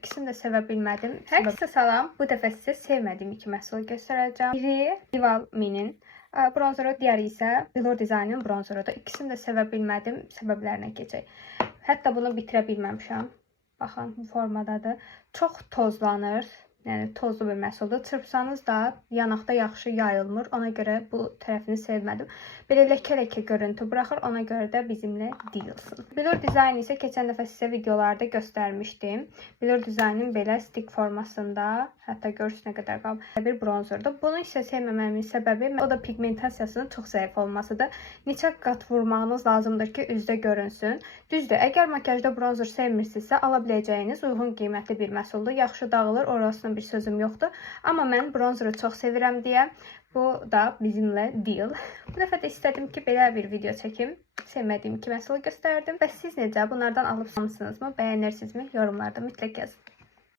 İkisini də sevə bilmədim. Hər kəsə salam. Bu dəfə sizə sevmədiyim 2 məhsulu göstərəcəm. Biri Rival Me'nin bronzeru, digəri isə Velour Design'ın bronzerudur. İkisini də sevə bilmədim. Səbəblərinə keçək. Hətta bunu bitirə bilməmişəm. Baxın, bu formadadır. Çox tozlanır. Yəni tozlu bir məhsuldur. Çırpsanız da yanaqda yaxşı yayılmır. Ona görə bu tərəfini sevmədim. Belə ləkə-ləkə görüntü buraxır. Ona görə də bizimlə deyilsin. Velour Design isə keçən dəfə sizə videolarda göstərmişdim. Velour Design'ın belə stik formasında, hətta görürsünüz nə qədər qalıb bir bronzerdur. Bunu isə sevməməmin səbəbi o da pigmentasiyasının çox zəif olmasıdır. Neçə qat vurmağınız lazımdır ki, üzdə görünsün. Düzdür, əgər makiyajda bronzer sevmirsinizsə, ala biləcəyiniz uyğun qiymətli bir məhsuldur. Yaxşı dağılır, orasına bir sözüm yoxdur. Amma mən bronzeri çox sevirəm deyə bu da bizimlə deyil. Bu dəfə də istədim ki, belə bir video çəkim. Sevmədiyim 2 məhsulu göstərdim. Və siz necə? Bunlardan alıb sanırsınızmı? Bəyənirsinizmi? Yorumlarda mütləq yazın.